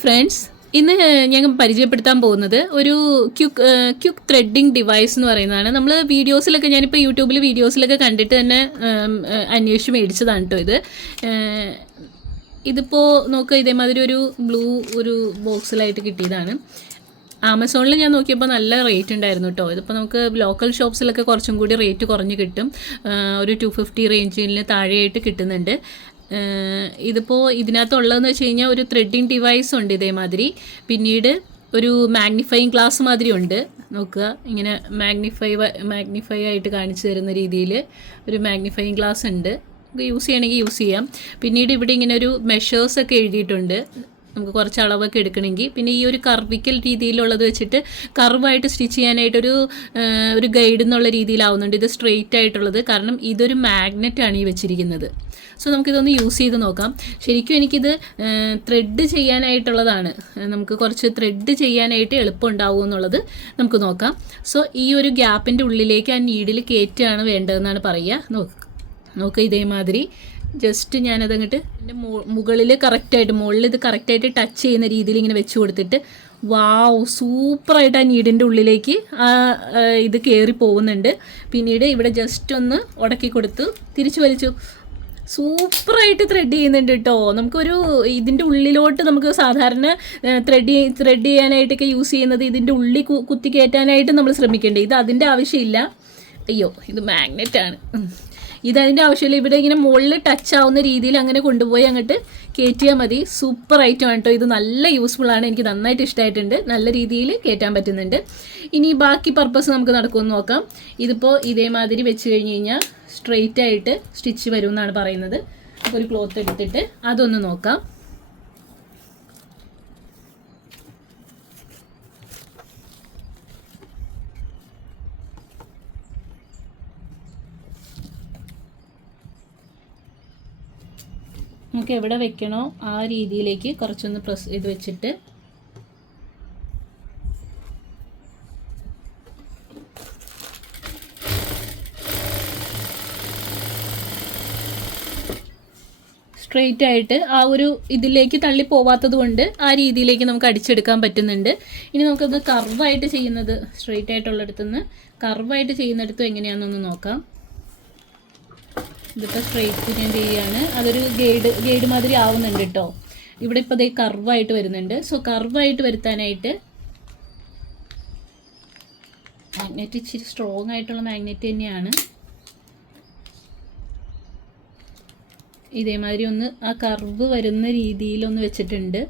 Hi friends, ഇന്ന് ഞാൻ പരിചയപ്പെടുത്താൻ പോകുന്നത് ഒരു ക്യുക്ക് ത്രെഡിങ് ഡിവൈസ് എന്ന് പറയുന്നതാണ്. നമ്മൾ വീഡിയോസിലൊക്കെ ഞാനിപ്പോൾ യൂട്യൂബിൽ വീഡിയോസിലൊക്കെ കണ്ടിട്ട് തന്നെ അന്വേഷിച്ച് മേടിച്ചതാണ് കേട്ടോ ഇത്. ഇതിപ്പോൾ നോക്കുക, ഇതേമാതിരി ഒരു ബ്ലൂ ഒരു ബോക്സിലായിട്ട് കിട്ടിയതാണ്. ആമസോണിൽ ഞാൻ നോക്കിയപ്പോൾ നല്ല റേറ്റ് ഉണ്ടായിരുന്നു കേട്ടോ. ഇതിപ്പോൾ നമുക്ക് ലോക്കൽ ഷോപ്സിലൊക്കെ കുറച്ചും കൂടി റേറ്റ് കുറഞ്ഞ് കിട്ടും. ഒരു 250 റേഞ്ചിന് താഴെയായിട്ട് കിട്ടുന്നുണ്ട്. ഇതിപ്പോൾ ഇതിനകത്തുള്ളതെന്ന് വെച്ച് കഴിഞ്ഞാൽ ഒരു ത്രെഡിങ് ഡിവൈസ് ഉണ്ട് ഇതേമാതിരി. പിന്നീട് ഒരു മാഗ്നിഫൈയിങ് ഗ്ലാസ് മാതിരി ഉണ്ട്. നോക്കുക, ഇങ്ങനെ മാഗ്നിഫൈ ആയിട്ട് കാണിച്ചു തരുന്ന രീതിയിൽ ഒരു മാഗ്നിഫൈയിങ് ഗ്ലാസ് ഉണ്ട്. നമുക്ക് യൂസ് ചെയ്യണമെങ്കിൽ യൂസ് ചെയ്യാം. പിന്നീട് ഇവിടെ ഇങ്ങനെ ഒരു മെഷേഴ്സൊക്കെ എഴുതിയിട്ടുണ്ട്, നമുക്ക് കുറച്ച് അളവൊക്കെ എടുക്കണമെങ്കിൽ. പിന്നെ ഈ ഒരു കർവിക്കൽ രീതിയിലുള്ളത് വെച്ചിട്ട് കർവായിട്ട് സ്റ്റിച്ച് ചെയ്യാനായിട്ടൊരു ഗൈഡ് എന്നുള്ള രീതിയിലാവുന്നുണ്ട്. ഇത് സ്ട്രെയിറ്റ് ആയിട്ടുള്ളത്, കാരണം ഇതൊരു മാഗ്നറ്റാണ് ഈ വെച്ചിരിക്കുന്നത്. സോ നമുക്കിതൊന്ന് യൂസ് ചെയ്ത് നോക്കാം. ശരിക്കും എനിക്കിത് ത്രെഡ് ചെയ്യാനായിട്ടുള്ളതാണ്. നമുക്ക് കുറച്ച് ത്രെഡ് ചെയ്യാനായിട്ട് എളുപ്പമുണ്ടാവും എന്നുള്ളത് നമുക്ക് നോക്കാം. സോ ഈ ഒരു ഗ്യാപ്പിൻ്റെ ഉള്ളിലേക്ക് ആ നീഡിൽ കയറ്റുകയാണ് വേണ്ടതെന്നാണ് പറയുക. നോക്കുക, ഇതേമാതിരി ജസ്റ്റ് ഞാനതങ്ങോട്ട് എൻ്റെ മുകളിൽ കറക്റ്റായിട്ട്, മുകളിൽ ഇത് കറക്റ്റായിട്ട് ടച്ച് ചെയ്യുന്ന രീതിയിൽ ഇങ്ങനെ വെച്ച് കൊടുത്തിട്ട്, വാവ്, സൂപ്പറായിട്ട് ആ നീഡിൻ്റെ ഉള്ളിലേക്ക് ഇത് കയറി പോകുന്നുണ്ട്. പിന്നീട് ഇവിടെ ജസ്റ്റ് ഒന്ന് ഉടക്കി കൊടുത്തു, തിരിച്ചു വലിച്ചു. സൂപ്പറായിട്ട് ത്രെഡ് ചെയ്യുന്നുണ്ട് കേട്ടോ. നമുക്കൊരു ഇതിൻ്റെ ഉള്ളിലോട്ട് നമുക്ക് സാധാരണ ത്രെഡ് ചെയ്യാനായിട്ടൊക്കെ യൂസ് ചെയ്യുന്നത് ഇതിൻ്റെ ഉള്ളിൽ കുത്തി കയറ്റാനായിട്ട് നമ്മൾ ശ്രമിക്കേണ്ടത്. ഇത് അതിൻ്റെ ആവശ്യമില്ല. അയ്യോ, ഇത് മാഗ്നറ്റാണ്. ഇതതിൻ്റെ ആവശ്യമില്ല. ഇവിടെ ഇങ്ങനെ മുകളിൽ ടച്ച് ആവുന്ന രീതിയിൽ അങ്ങനെ കൊണ്ടുപോയി അങ്ങോട്ട് കയറ്റിയാൽ മതി. സൂപ്പർ ഐറ്റമാണ് കേട്ടോ. ഇത് നല്ല യൂസ്ഫുള്ളാണ്. എനിക്ക് നന്നായിട്ട് ഇഷ്ടമായിട്ടുണ്ട്. നല്ല രീതിയിൽ കയറ്റാൻ പറ്റുന്നുണ്ട്. ഇനി ബാക്കി പർപ്പസ് നമുക്ക് നടക്കുമെന്ന് നോക്കാം. ഇതിപ്പോൾ ഇതേമാതിരി വെച്ച് കഴിഞ്ഞ് കഴിഞ്ഞാൽ സ്ട്രെയിറ്റ് ആയിട്ട് സ്റ്റിച്ച് വരും എന്നാണ് പറയുന്നത്. ഒരു ക്ലോത്ത് എടുത്തിട്ട് അതൊന്ന് നോക്കാം. നമുക്ക് എവിടെ വെക്കണോ ആ രീതിയിലേക്ക് കുറച്ചൊന്ന് പ്രസ് ചെയ്ത് വെച്ചിട്ട് സ്ട്രെയിറ്റ് ആയിട്ട് ആ ഒരു ഇതിലേക്ക് തള്ളി പോവാത്തത് കൊണ്ട് ആ രീതിയിലേക്ക് നമുക്ക് അടിച്ചെടുക്കാൻ പറ്റുന്നുണ്ട്. ഇനി നമുക്കത് കർവായിട്ട് ചെയ്യുന്നത്, സ്ട്രെയിറ്റ് ആയിട്ടുള്ളിടത്തുനിന്ന് കർവായിട്ട് ചെയ്യുന്നിടത്തും എങ്ങനെയാണെന്നൊന്ന് നോക്കാം. ഇതിപ്പോൾ സ്ട്രെയിറ്റ് ഞാൻ ചെയ്യുകയാണ്. അതൊരു ഗൈഡ് മാതിരി ആവുന്നുണ്ട് കേട്ടോ. ഇവിടെ ഇപ്പോൾ അതേ കർവായിട്ട് വരുന്നുണ്ട്. സോ കർവായിട്ട് വരുത്താനായിട്ട് മാഗ്നറ്റ് ഇച്ചിരി സ്ട്രോങ് ആയിട്ടുള്ള മാഗ്നറ്റ് തന്നെയാണ്. ഇതേമാതിരി ഒന്ന് ആ കർവ് വരുന്ന രീതിയിലൊന്ന് വെച്ചിട്ടുണ്ട്.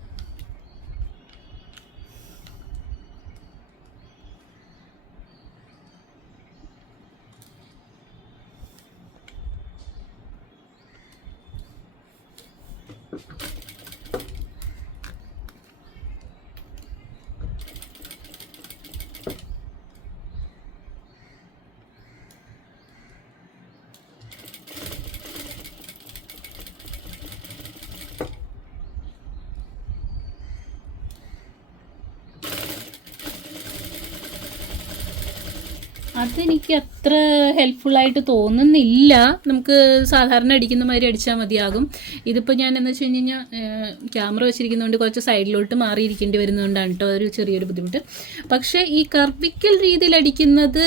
അതെനിക്ക് അത്ര ഹെൽപ്ഫുള്ളായിട്ട് തോന്നുന്നില്ല. നമുക്ക് സാധാരണ അടിക്കുന്ന മാതിരി അടിച്ചാൽ മതിയാകും. ഇതിപ്പോൾ ഞാൻ എന്ന് വെച്ച് കഴിഞ്ഞ് കഴിഞ്ഞാൽ ക്യാമറ വെച്ചിരിക്കുന്നതുകൊണ്ട് കുറച്ച് സൈഡിലോട്ട് മാറിയിരിക്കേണ്ടി വരുന്നതുകൊണ്ടാണ് കേട്ടോ ഒരു ചെറിയൊരു ബുദ്ധിമുട്ട്. പക്ഷേ ഈ കർവിക്കൽ രീതിയിൽ അടിക്കുന്നത്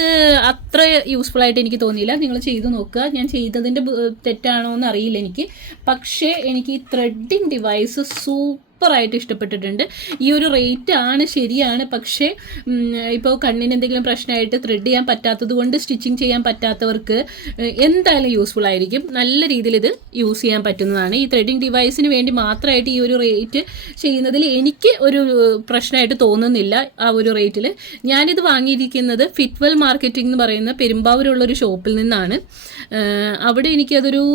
അത്ര യൂസ്ഫുള്ളായിട്ട് എനിക്ക് തോന്നിയില്ല. നിങ്ങൾ ചെയ്തു നോക്കുക. ഞാൻ ചെയ്തതിൻ്റെ തെറ്റാണോ എന്ന് അറിയില്ല എനിക്ക്. പക്ഷേ എനിക്ക് ഈ ത്രെഡിങ് ഡിവൈസ് സൂപ്പറായിട്ട് ഇഷ്ടപ്പെട്ടിട്ടുണ്ട്. ഈ ഒരു റേറ്റ് ആണ്, ശരിയാണ്. പക്ഷേ ഇപ്പോൾ കണ്ണിന് എന്തെങ്കിലും പ്രശ്നമായിട്ട് ത്രെഡ് ചെയ്യാൻ പറ്റാത്തത് കൊണ്ട് സ്റ്റിച്ചിങ് ചെയ്യാൻ പറ്റാത്തവർക്ക് എന്തായാലും യൂസ്ഫുൾ ആയിരിക്കും. നല്ല രീതിയിൽ ഇത് യൂസ് ചെയ്യാൻ പറ്റുന്നതാണ്. ഈ ത്രെഡിങ് ഡിവൈസിന് വേണ്ടി മാത്രമായിട്ട് ഈ ഒരു റേറ്റ് ചെയ്യുന്നതിൽ എനിക്ക് ഒരു പ്രശ്നമായിട്ട് തോന്നുന്നില്ല. ആ ഒരു റേറ്റിൽ ഞാനിത് വാങ്ങിയിരിക്കുന്നത് ഫിറ്റ്വെൽ മാർക്കറ്റിംഗ് എന്ന് പറയുന്ന പെരുമ്പാവൂരുള്ളൊരു ഷോപ്പിൽ നിന്നാണ്. അവിടെ എനിക്കതൊരു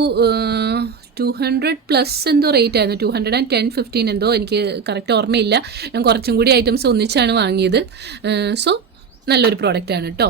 200+ എന്തോ റേറ്റ് ആയിരുന്നു. 210-15 എന്തോ, എനിക്ക് കറക്റ്റ് ഓർമ്മയില്ല. ഞാൻ കുറച്ചും കൂടി ഐറ്റംസ് ഒന്നിച്ചാണ് വാങ്ങിയത്. സോ നല്ലൊരു പ്രോഡക്റ്റാണ് കേട്ടോ.